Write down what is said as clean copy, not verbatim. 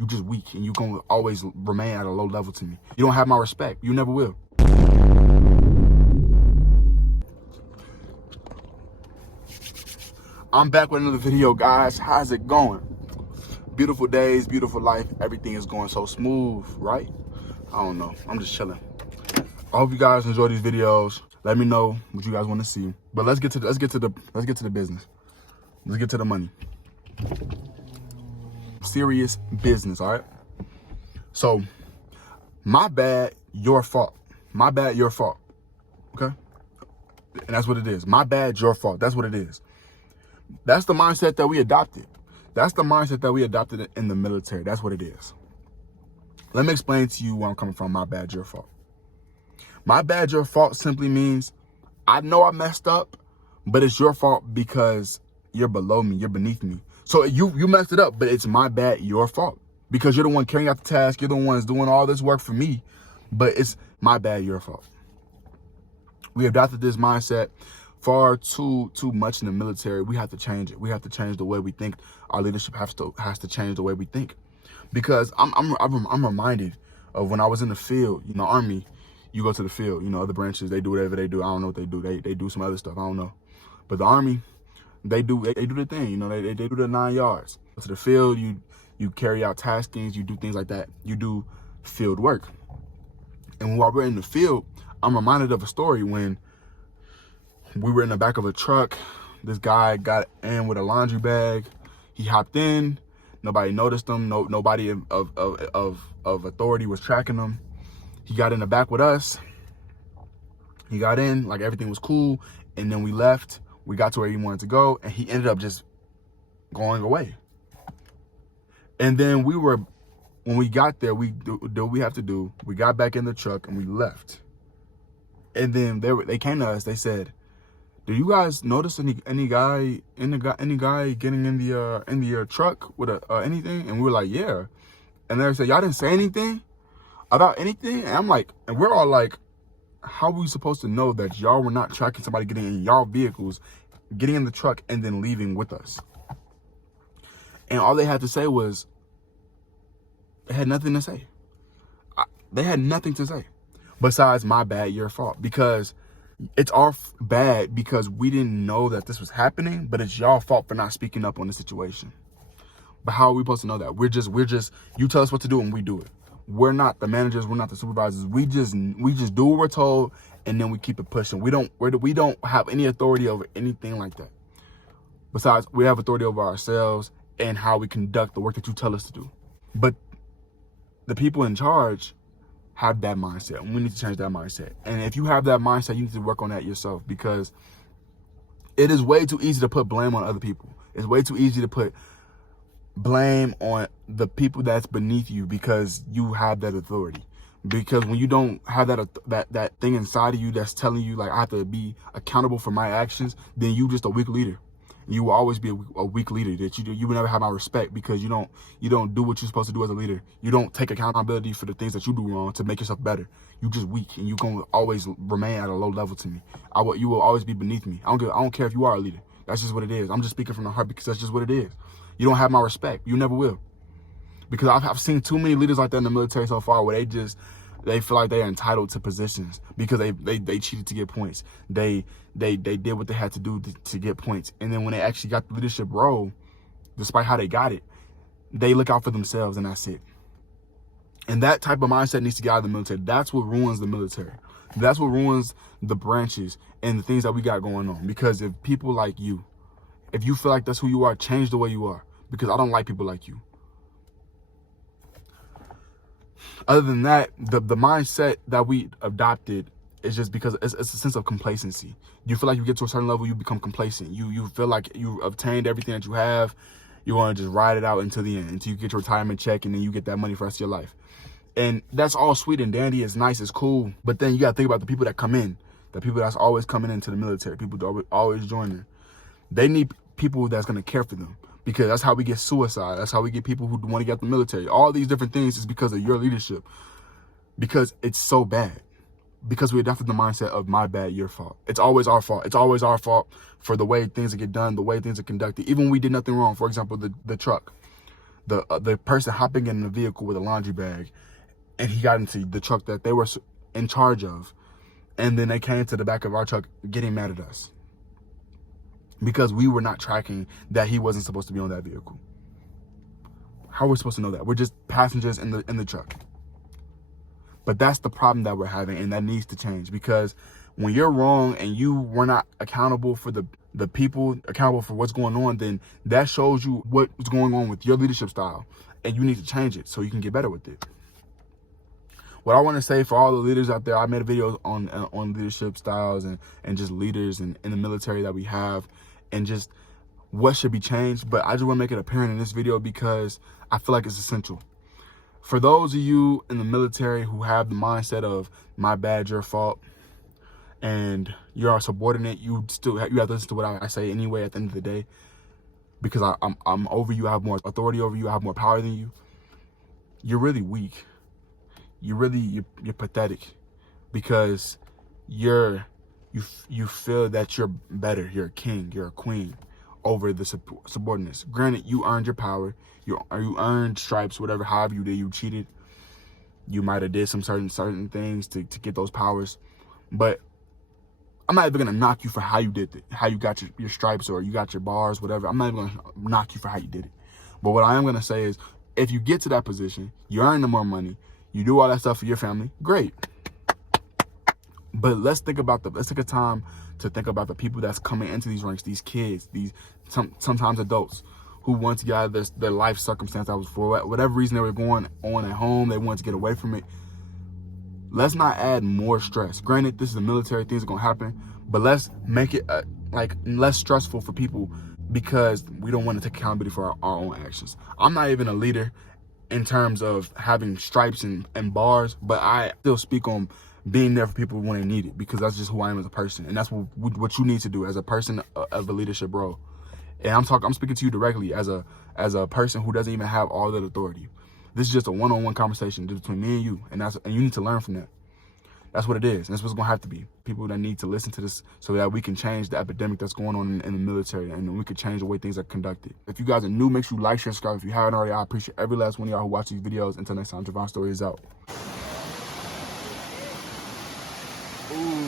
You just weak, and you gonna always remain at a low level to me. You don't have my respect. You never will. I'm back with another video, guys. How's it going? Beautiful days, beautiful life. Everything is going so smooth, right? I don't know. I'm just chilling. I hope you guys enjoy these videos. Let me know what you guys want to see. But let's get to the business. Let's get to the money. Serious business, all right? So, my bad, your fault. My bad, your fault. Okay? And that's what it is. My bad, your fault. That's what it is. That's the mindset that we adopted. That's the mindset that we adopted in the military. That's what it is. Let me explain to you where I'm coming from. My bad, your fault. My bad, your fault simply means I know I messed up, but it's your fault because you're below me. You're beneath me. So you messed it up, but it's my bad, your fault. Because you're the one carrying out the task. You're the one that's doing all this work for me. But it's my bad, your fault. We adopted this mindset far too much in the military. We have to change it. We have to change the way we think. Our leadership has to change the way we think. Because I'm reminded of when I was in the field, you know, Army, you go to the field, you know, other branches, they do whatever they do. I don't know what they do. They do some other stuff. I don't know. But the Army, they do the thing, you know, they do the 9 yards. Go to the field, you carry out taskings, you do things like that. You do field work. And while we're in the field, I'm reminded of a story when we were in the back of a truck. This guy got in with a laundry bag. He hopped in. Nobody noticed him. Nobody of authority was tracking him. He got in the back with us. He got in, like everything was cool. And then we left. We got to where he wanted to go. And he ended up just going away. And then when we got there, we do what we have to do. We got back in the truck and we left. And then they came to us. They said, "Do you guys notice any guy getting in the truck with anything?" And we were like, "Yeah." And they said, "Y'all didn't say anything about anything?" And I'm like, and we're all like, "How are we supposed to know that y'all were not tracking somebody getting in y'all vehicles, getting in the truck, and then leaving with us?" And all they had to say was, they had nothing to say. They had nothing to say besides my bad, your fault. Because it's our bad because we didn't know that this was happening, but it's y'all fault for not speaking up on the situation. But how are we supposed to know that? We're just, you tell us what to do and we do it. We're not the managers, we're not the supervisors. We just do what we're told and then we keep it pushing. We don't have any authority over anything like that. Besides, we have authority over ourselves and how we conduct the work that you tell us to do. But the people in charge have that mindset, and we need to change that mindset. And if you have that mindset, you need to work on that yourself, because it is way too easy to put blame on other people. It's way too easy to put blame on the people that's beneath you because you have that authority. Because when you don't have that thing inside of you that's telling you, like, I have to be accountable for my actions, then you just a weak leader. You will always be a weak leader. That you will never have my respect, because you don't do what you're supposed to do as a leader. You don't take accountability for the things that you do wrong to make yourself better. You just weak, and you're gonna always remain at a low level to me. You will always be beneath me. I don't care if you are a leader. That's just what it is. I'm just speaking from the heart because that's just what it is. You don't have my respect. You never will. Because I've seen too many leaders like that in the military so far, where they feel like they're entitled to positions because they cheated to get points. They did what they had to do to get points. And then when they actually got the leadership role, despite how they got it, they look out for themselves and that's it. And that type of mindset needs to get out of the military. That's what ruins the military. That's what ruins the branches and the things that we got going on. Because if people like you, if you feel like that's who you are, change the way you are. Because I don't like people like you. Other than that, the mindset that we adopted is just because it's a sense of complacency. You feel like you get to a certain level, you become complacent. You feel like you obtained everything that you have. You want to just ride it out until the end, until you get your retirement check, and then you get that money for the rest of your life. And that's all sweet and dandy. It's nice, it's cool. But then you got to think about the people that come in, the people that's always coming into the military, people that always joining. They need people that's going to care for them. Because that's how we get suicide. That's how we get people who want to get out the military. All these different things is because of your leadership. Because it's so bad. Because we adopted the mindset of my bad, your fault. It's always our fault. It's always our fault for the way things get done, the way things are conducted. Even when we did nothing wrong. For example, the truck. the person hopping in the vehicle with a laundry bag, and he got into the truck that they were in charge of, and then they came to the back of our truck getting mad at us because we were not tracking that he wasn't supposed to be on that vehicle. How are we supposed to know that? We're just passengers in the truck. But that's the problem that we're having, and that needs to change, because when you're wrong and you were not accountable for the people, accountable for what's going on, then that shows you what's going on with your leadership style, and you need to change it so you can get better with it. What I want to say for all the leaders out there, I made a video on leadership styles and just leaders in the military that we have, and just what should be changed. But I just want to make it apparent in this video because I feel like it's essential. For those of you in the military who have the mindset of my bad, your fault, and you're a subordinate, you have to listen to what I say anyway at the end of the day, because I'm over you, I have more authority over you, I have more power than you. You're really weak. You're pathetic, because you feel that you're better, you're a king, you're a queen over the subordinates. Granted, you earned your power, you earned stripes, whatever, however you did, you cheated. You might have did some certain things to get those powers, but I'm not even gonna knock you for how you did it, how you got your stripes or you got your bars, whatever. I'm not even gonna knock you for how you did it. But what I am gonna say is, if you get to that position, you earn the more money, you do all that stuff for your family, great. But let's take a time to think about the people that's coming into these ranks, these kids, sometimes adults who want to get out of their life circumstance that was, for whatever reason they were going on at home, they wanted to get away from it. Let's not add more stress. Granted, this is a military, things are gonna happen, but let's make it less stressful for people, because we don't want to take accountability for our own actions. I'm not even a leader in terms of having stripes and bars, but I still speak on being there for people when they need it, because that's just who I am as a person, and that's what you need to do as a person of a leadership role. And I'm speaking to you directly as a person who doesn't even have all that authority. This is just a one-on-one conversation between me and you, and you need to learn from that. That's what it is, and that's what's gonna have to be. People that need to listen to this so that we can change the epidemic that's going on in the military, and we can change the way things are conducted. If you guys are new, make sure you like, share, subscribe. If you haven't already, I appreciate every last one of y'all who watch these videos. Until next time, Javon's Story is out. Ooh.